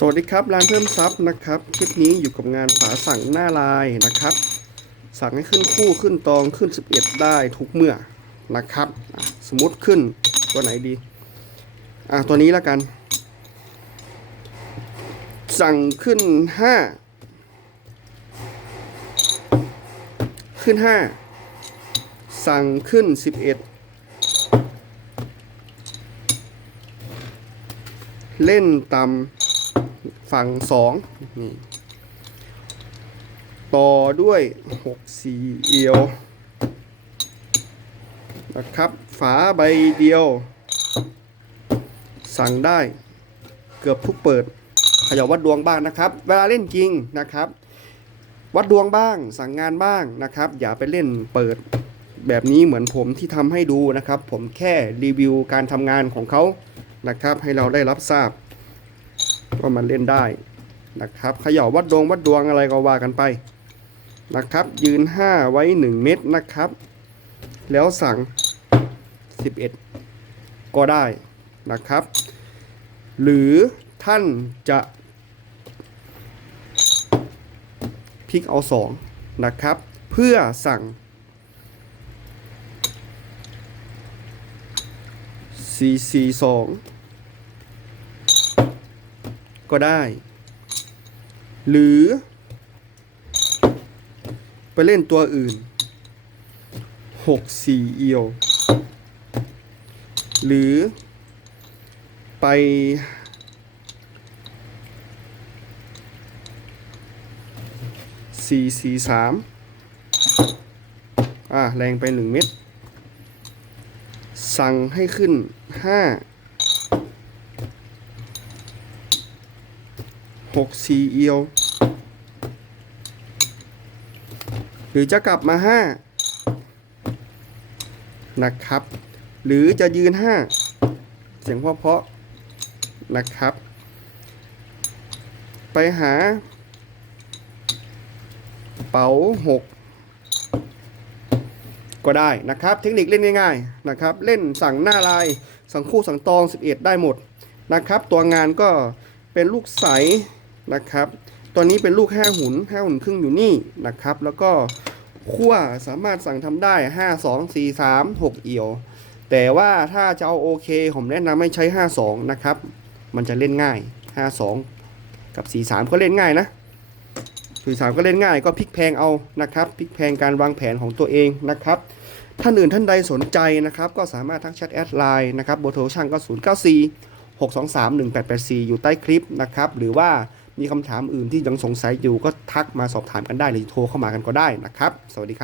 สวัสดีครับร้านเพิ่มซับนะครับ คลิปนี้อยู่กับงานฝาสั่งหน้าลายนะครับ สั่งให้ขึ้นคู่ขึ้นตองขึ้น 11 ได้ทุกเมื่อนะครับ สมมติขึ้นตัวไหนดี อะตัวนี้แล้วกัน สั่งขึ้น 5 ขึ้น 5 สั่งขึ้น 11เล่นต่ำ ฝั่งสองนี่ต่อด้วยหกสี่เอียว นะครับ ฝาใบเดียว สั่งได้เกือบทุกเปิดขย่าวัดดวงบ้างนะครับ เวลาเล่นจริงนะครับ วัดดวงบ้าง สั่งงานบ้างนะครับ อย่าไปเล่นเปิดแบบนี้เหมือนผมที่ทำให้ดูนะครับ ผมแค่รีวิวการทำงานของเขานะครับ ให้เราได้รับทราบ ว่ามันเล่นได้นะครับเขย่าวัดดวงวัดดวงอะไรก็ว่ากันไปนะครับ ยืน 5 ไว้ 1 เม็ดนะครับ แล้วสั่ง 11 ก็ได้นะครับ หรือท่านจะพลิกเอา 2 นะครับ เพื่อสั่ง 4 4 2 ก็ได้ หรือ ไปเล่นตัวอื่น 6 4 เอียว หรือไป 4 4 3 อ่า แรงไป 1 เม็ด สั่งให้ขึ้น 5 หกสี่เอียว หรือจะกลับมาห้านะครับ หรือจะยืนห้าเสียงเพาะๆนะครับ ไปหา เป๋าหกก็ได้นะครับ เทคนิคเล่นง่ายๆนะครับ เล่นสั่งหน้าลาย สั่งคู่สั่งตอง 11 ได้หมดนะครับ ตัวงานก็เป็นลูกใส นะครับ ตัวนี้เป็นลูก 5 หุน5หุนครึ่งอยู่นี่นะครับ แล้วก็ขั้วสามารถสั่งทำได้ 5 2 4 3 6 เอียว แต่ว่าถ้าจะเอาโอเคผมแนะนำให้ใช้ 5 2 นะครับ มันจะเล่นง่าย 5 2 กับ 4 3 ก็เล่นง่ายนะ4 3 ก็เล่นง่ายก็พลิกแพงเอานะครับพลิกแพงการวางแผนของตัวเองนะครับท่านอื่นท่านใดสนใจนะครับ ก็สามารถทักแชทแอดไลน์นะครับเบอร์โทรช่างก็ 0 9 4 6 2 3 1 8 8 4 อยู่ใต้คลิปนะครับ หรือว่า มีคำถามอื่นที่ยังสงสัยอยู่ก็ทักมาสอบถามกันได้หรือโทรเข้ามากันก็ได้นะครับ สวัสดีครับ